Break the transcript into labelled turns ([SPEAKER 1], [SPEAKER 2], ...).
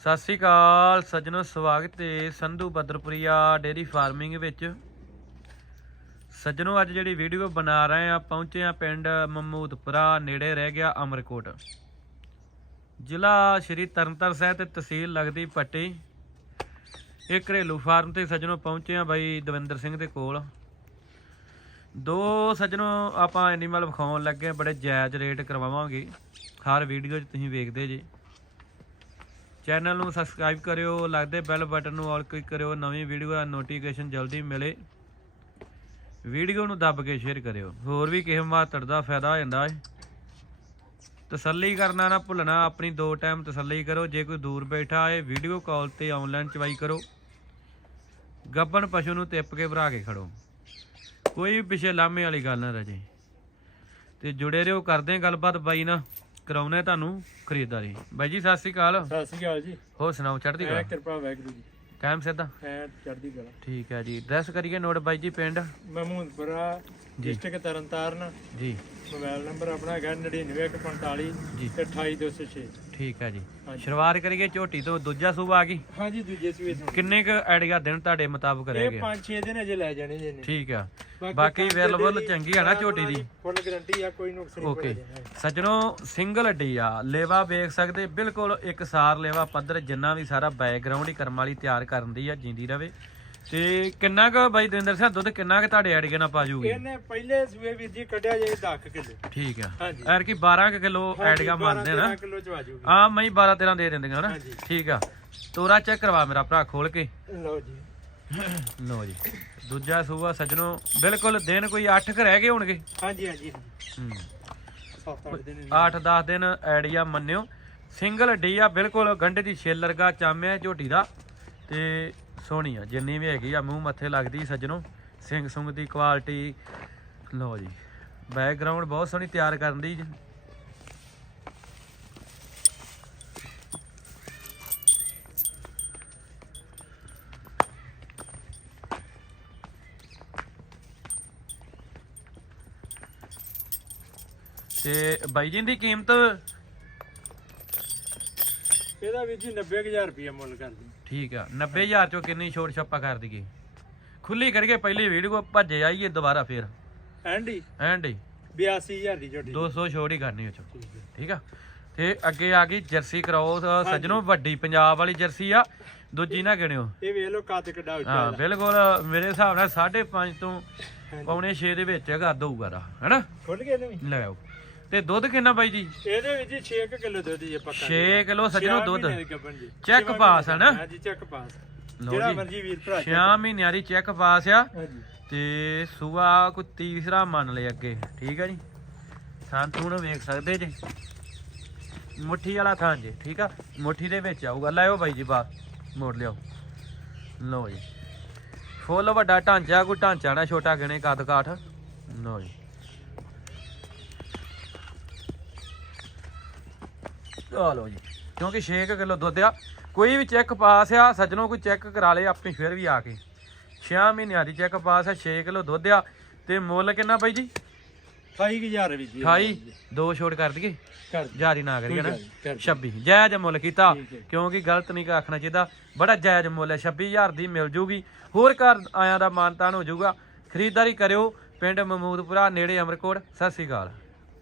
[SPEAKER 1] ਸਤਿ ਸ੍ਰੀ ਅਕਾਲ ਸੱਜਣੋ ਸਵਾਗਤ ਹੈ ਸੰਧੂ ਬਦਰਪੁਰੀਆ ਡੇਰੀ ਫਾਰਮਿੰਗ ਵਿੱਚ। ਸੱਜਣੋ ਅੱਜ ਜਿਹੜੀ ਵੀਡੀਓ ਬਣਾ ਰਹੇ ਆ ਪਹੁੰਚੇ ਆ ਪਿੰਡ ਮਮੂਦਪੁਰਾ ਨੇੜੇ ਰਹਿ ਗਿਆ ਅਮਰਕੋਟ। ਜ਼ਿਲ੍ਹਾ ਸ਼੍ਰੀ ਤਰਨਤਾਰਨ ਸਾਹਿਬ ਤੇ ਤਹਿਸੀਲ ਲੱਗਦੀ ਪੱਟੀ। ਇਹ ਘਰੇਲੂ ਫਾਰਮ ਤੇ ਸੱਜਣੋ ਪਹੁੰਚੇ ਆ ਬਾਈ ਦਵਿੰਦਰ ਸਿੰਘ ਦੇ ਕੋਲ। ਦੋ ਸੱਜਣੋ ਆਪਾਂ ਐਨੀਮਲ ਵਿਖਾਉਣ ਲੱਗੇ ਆ, ਬੜੇ ਜਾਇਜ਼ ਰੇਟ ਕਰਵਾਵਾਂਗੇ। ਹਰ ਵੀਡੀਓ 'ਚ ਤੁਸੀਂ ਵੇਖਦੇ ਜੇ। ਚੈਨਲ ਨੂੰ ਸਬਸਕ੍ਰਾਈਬ ਕਰਿਓ, ਲੱਗਦੇ ਬੈਲ ਬਟਨ ਨੂੰ ਆਲ ਕਲਿੱਕ ਕਰਿਓ, ਨਵੀਂ ਵੀਡੀਓ ਦਾ ਨੋਟੀਫਿਕੇਸ਼ਨ ਜਲਦੀ ਮਿਲੇ। ਵੀਡੀਓ ਨੂੰ ਦੱਬ ਕੇ ਸ਼ੇਅਰ ਕਰਿਓ। ਹੋਰ ਵੀ ਕਿਸੇ ਮਾਤੜ ਦਾ ਫਾਇਦਾ ਹੋ ਜਾਂਦਾ ਹੈ। ਤਸੱਲੀ ਕਰਨਾ ਨਾ ਭੁੱਲਣਾ, ਆਪਣੀ ਦੋ ਟਾਈਮ ਤਸੱਲੀ ਕਰੋ। ਜੇ ਕੋਈ ਦੂਰ ਬੈਠਾ ਹੈ ਵੀਡੀਓ ਕਾਲ ਤੇ ਆਨਲਾਈਨ ਚਵਾਈ ਕਰੋ। ਗੱਬਨ ਪਸ਼ੂ ਨੂੰ ਤਿੱਪ ਕੇ ਭਰਾ ਕੇ ਖੜੋ। ਕੋਈ ਵੀ ਪਿਛੇ ਲਾਮੇ ਵਾਲੀ ਗੱਲ ਨਾ ਰਜੇ। ਤੇ ਜੁੜੇ ਰਹੋ, ਕਰਦੇ ਗੱਲਬਾਤ ਬਾਈ ਨਾ ਕਰਾਉਨੇ ਤੁਹਾਨੂੰ ਖਰੀਦਦਾਰੀ। ਬਾਈ ਜੀ ਸਤਿ ਸ੍ਰੀ ਅਕਾਲ।
[SPEAKER 2] ਸਤਿ ਸ੍ਰੀ ਅਕਾਲ ਜੀ।
[SPEAKER 1] ਹੋਰ ਸੁਣਾਓ ਚੜ੍ਹਦੀ
[SPEAKER 2] ਐ
[SPEAKER 1] ਕਲਾ
[SPEAKER 2] ਕਿਰਪਾ ਵਾਹਿਗੁਰੂ ਜੀ।
[SPEAKER 1] ਕਾਇਮ ਸਿੱਧਾ?
[SPEAKER 2] ਐ ਚੜ੍ਹਦੀ ਕਲਾ।
[SPEAKER 1] ਠੀਕ ਹੈ ਜੀ। ਐਡਰੈਸ ਕਰੀਏ ਨੋਟ ਬਾਈ ਜੀ ਪਿੰਡ?
[SPEAKER 2] ਮਹਮੂਦਪੁਰਾ
[SPEAKER 1] ਜੀ।
[SPEAKER 2] ਡਿਸਟ੍ਰਿਕਟ ਤਰਨਤਾਰਨ।
[SPEAKER 1] ਜੀ।
[SPEAKER 2] ਮੋਬਾਈਲ ਨੰਬਰ ਆਪਣਾ ਹੈਗਾ 99145
[SPEAKER 1] ਜੀ।
[SPEAKER 2] ਤੇ 28206
[SPEAKER 1] ਠੀਕ ਹੈ ਜੀ।
[SPEAKER 2] ਹਾਂਜੀ।
[SPEAKER 1] ਸ਼ੁਰੂਆਤ ਕਰੀਏ ਝੋਟੀ ਤੋਂ ਦੂਜਾ ਸੂਬਾ ਆ ਗਈ।
[SPEAKER 2] ਹਾਂਜੀ ਦੂਜੇ ਸੂਏ ਤੋਂ।
[SPEAKER 1] ਕਿੰਨੇ ਕ ਆਈਡੀਆ ਦਿਨ ਤੁਹਾਡੇ ਮੁਤਾਬਕ ਰਹਿ
[SPEAKER 2] ਇਹ
[SPEAKER 1] ਗਏ?
[SPEAKER 2] 5-6 ਦਿਨ ਅਜੇ ਲੈ ਜਾਣੇ ਜੀ
[SPEAKER 1] ਠੀਕ ਆ। ਬਾਕੀ ਵੈਲਬਲ ਚੰਗੀ ਆ ਨਾ ਝੋਟੀ ਦੀ।
[SPEAKER 2] ਫੁੱਲ ਗਾਰੰਟੀ ਆ ਕੋਈ ਨੁਕਸ ਨਹੀਂ
[SPEAKER 1] ਓਕੇ ਸੱਜਣੋ ਸਿੰਗਲ ਅੱਡੀ ਆ। ਲੇਵਾ ਵੇਖ ਸਕਦੇ ਬਿਲਕੁਲ ਇੱਕ ਸਾਰ ਲੇਵਾ ਪੱਧਰ ਜਿੰਨਾ ਵੀ ਸਾਰਾ ਬੈਕਗ੍ਰਾਉਂਡ ਹੀ ਕਰਮ ਵਾਲੀ ਤਿਆਰ ਕਰਨ ਦੀ ਆ ਜਿੰਦੀ ਰਵੇ। ਤੇ ਕਿੰਨਾ ਕੁ ਬਾਈ ਦਿੰਦਰ ਸਿੰਘ ਦੁੱਧ ਕਿੰਨਾ ਕੁ ਤੁਹਾਡੇ ਆਈਡੀਆ ਨਾਲ ਪਾ ਜੂਗੀ?
[SPEAKER 2] ਇਹਨੇ ਪਹਿਲੇ ਸੂਏ ਵੀਰ ਜੀ ਕੱਢਿਆ ਜੇ 10 ਕਿਲੋ।
[SPEAKER 1] ਠੀਕ ਆ। ਐਰ ਕੀ 12 ਕੁ ਕਿਲੋ ਆਈਡੀਆ ਮੰਨਦੇ ਨਾ।
[SPEAKER 2] ਕਿਲੋ ਚ ਆ ਜਾਊਗੀ
[SPEAKER 1] ਆ ਮੈਂ 12 13 ਦੇ ਦਿੰਦੀਆਂ
[SPEAKER 2] ਹਾਂਜੀ।
[SPEAKER 1] ਠੀਕ ਆ। ਤੋਰਾ ਚੈੱਕ ਕਰਵਾ ਮੇਰਾ ਭਰਾ ਖੋਲ ਕੇ।
[SPEAKER 2] ਲਓ ਜੀ।
[SPEAKER 1] ਲੋ ਜੀ। ਦੂਜਾ ਸੂਆ ਸੱਜਣੋ ਬਿਲਕੁਲ ਦਿਨ ਕੋਈ 8 ਕ ਰਹਿ ਗਏ ਹੋਣਗੇ।
[SPEAKER 2] ਹਾਂਜੀ ਹਾਂਜੀ।
[SPEAKER 1] ਹੂੰ।
[SPEAKER 2] 7-8 ਦਿਨ
[SPEAKER 1] 8-10 ਦਿਨ ਆਈਡੀਆ ਮੰਨਿਓ। ਸਿੰਗਲ ਡੀ ਆ ਬਿਲਕੁਲ ਗੰਢੇ ਦੀ ਛਿੱਲ ਵਰਗਾ ਚਾਮਿਆ ਝੋਟੀ ਦਾ। ਤੇ ਸੋਹਣੀ ਆ ਜਿੰਨੀ ਵੀ ਹੈਗੀ ਆ ਮੂੰਹ ਮੱਥੇ ਲੱਗਦੀ ਸੱਜਣੋ। ਸਿੰਘ ਸੁੰਗ ਦੀ ਕੁਆਲਿਟੀ ਲਓ ਜੀ। ਬੈਕਗ੍ਰਾਉਂਡ ਬਹੁਤ ਸੋਹਣੀ ਤਿਆਰ ਕਰਨ ਦੀ ਤੇ ਬਾਈ ਜੀ ਦੀ ਕੀਮਤ?
[SPEAKER 2] ਇਹਦਾ ਵੀਰ ਜੀ 90000 ਰੁਪਏ ਮੁੱਲ ਕਰਦੀ
[SPEAKER 1] ਠੀਕ ਆ 90000 ਚੋਂ ਕਿੰਨੀ ਛੋਟ ਛੱਪਾ ਕਰ ਦਈਏ? ਖੁੱਲੀ ਕਰਕੇ ਪਹਿਲੀ ਵੀਡੀਓ ਭੱਜੇ ਆਈਏ ਦੁਬਾਰਾ ਫੇਰ।
[SPEAKER 2] ਐਂਡੀ?
[SPEAKER 1] ਐਂਡ ਹੀ।
[SPEAKER 2] 82000 ਦੀ ਝੋਟੀ
[SPEAKER 1] 200 ਛੋੜ ਹੀ ਕਰਨੀ ਉਹ ਚੋਂ।
[SPEAKER 2] ਠੀਕ
[SPEAKER 1] ਆ ਤੇ ਅੱਗੇ ਆ ਗਈ ਜਰਸੀ ਕਰਾਓ ਸੱਜਣੋ ਵੱਡੀ ਪੰਜਾਬ ਵਾਲੀ ਜਰਸੀ ਆ। ਦੂਜੀ ਨਾ ਗਿਣਿਓ।
[SPEAKER 2] ਇਹ ਵੇਖ ਲਓ ਕੱਦ ਕਿੱਡਾ ਉੱਚਾ
[SPEAKER 1] ਹਾਂ। ਬਿਲਕੁਲ ਮੇਰੇ ਹਿਸਾਬ ਨਾਲ 5.5 ਤੋਂ। ਪੌਣੇ 6 ਦੇ ਵਿੱਚ ਕੱਦ ਹੋਊਗਾ ਦਾ ਹੈਨਾ?
[SPEAKER 2] ਖੁੱਲ ਗਏ ਨੇ
[SPEAKER 1] ਲੈ ਆਓ। ਤੇ ਦੁੱਧ ਕਿੰਨਾ ਬਾਈ ਜੀ?
[SPEAKER 2] ਇਹਦੇ ਵਿੱਚ ਜੀ 6 ਕਿਲੋ ਦੁੱਧ ਜੀ ਪੱਕਾ
[SPEAKER 1] 6 ਕਿਲੋ ਸੱਜਣੋ ਦੁੱਧ। ਚੈੱਕ ਪਾਸ ਹੈ ਨਾ?
[SPEAKER 2] ਹਾਂਜੀ ਚੈੱਕ ਪਾਸ ਜਿਹੜਾ। ਮਰਜ਼ੀ ਵੀਰ ਭਰਾ
[SPEAKER 1] 6 ਮਹੀਨਿਆਂ ਦੀ ਚੈੱਕ ਪਾਸ ਆ। ਤੇ ਸੂਆ ਕੋਈ ਤੀਸਰਾ ਮੰਨ ਲਏ ਅੱਗੇ। ਠੀਕ ਆ ਜੀ? ਤੂੰ ਵੇਖ ਸਕਦੇ ਜੇ। ਮੁੱਠੀ ਵਾਲਾ ਥਾਂ ਜੇ ਠੀਕ ਆ? ਮੁੱਠੀ ਦੇ ਵਿੱਚ ਆਊਗਾ। ਲਾਇਓ ਬਾਈ ਜੀ ਬਾ ਮੋੜ ਲਿਓ ਲਓ ਜੀ। ਫੁੱਲ ਵੱਡਾ ਢਾਂਚਾ ਕੋਈ ਢਾਂਚਾ ਨਾ ਛੋਟਾ ਗਿਣੇ ਕੱਦ ਕਾਠ। ਲਓ ਜੀ। ਆ ਲਓ ਜੀ। ਕਿਉਂਕਿ 6 ਕਿਲੋ ਦੁੱਧ ਆ। ਕੋਈ ਵੀ ਚੈੱਕ ਪਾਸ ਆ ਸੱਜਣੋ ਕੋਈ ਚੈੱਕ ਕਰਾ ਲੇ ਆਪਣੀ ਫਿਰ ਵੀ ਆ ਕੇ। 6 ਮਹੀਨਿਆਂ ਦੀ ਚੈੱਕ ਪਾਸ ਆ 6 ਕਿਲੋ ਦੁੱਧ ਆ। ਤੇ ਮੁੱਲ ਕਿੰਨਾ ਬਾਈ ਜੀ?
[SPEAKER 2] 28000 ਵੀਰ ਜੀ।
[SPEAKER 1] 28 ਦੋ ਛੋਟ ਕਰ ਦਈਏ? ਜਾਰੀ ਨਾ ਕਰੀਏ ਨਾ
[SPEAKER 2] ਕੋਈ ਗੱਲ ਨੀ, ਕਰ ਦਿਓ।
[SPEAKER 1] 26 ਜਾਇਜ਼ ਮੁੱਲ ਕੀਤਾ। ਕਿਉਂਕਿ ਗਲਤ ਨਹੀਂ ਆਖਣਾ ਚਾਹੀਦਾ। ਬੜਾ ਜਾਇਜ਼ ਮੁੱਲ ਹੈ 26000 ਦੀ ਮਿਲ ਜੂਗੀ। ਹੋਰ ਘਰ ਆਇਆਂ ਦਾ ਮਾਨਤਾਨ ਹੋ ਜਾਊਗਾ। ਖਰੀਦਦਾਰੀ ਕਰਿਓ। ਪਿੰਡ ਮਮੂਦਪੁਰਾ ਨੇੜੇ ਅਮਰਕੋਟ। ਸਤਿ ਸ੍ਰੀ ਅਕਾਲ।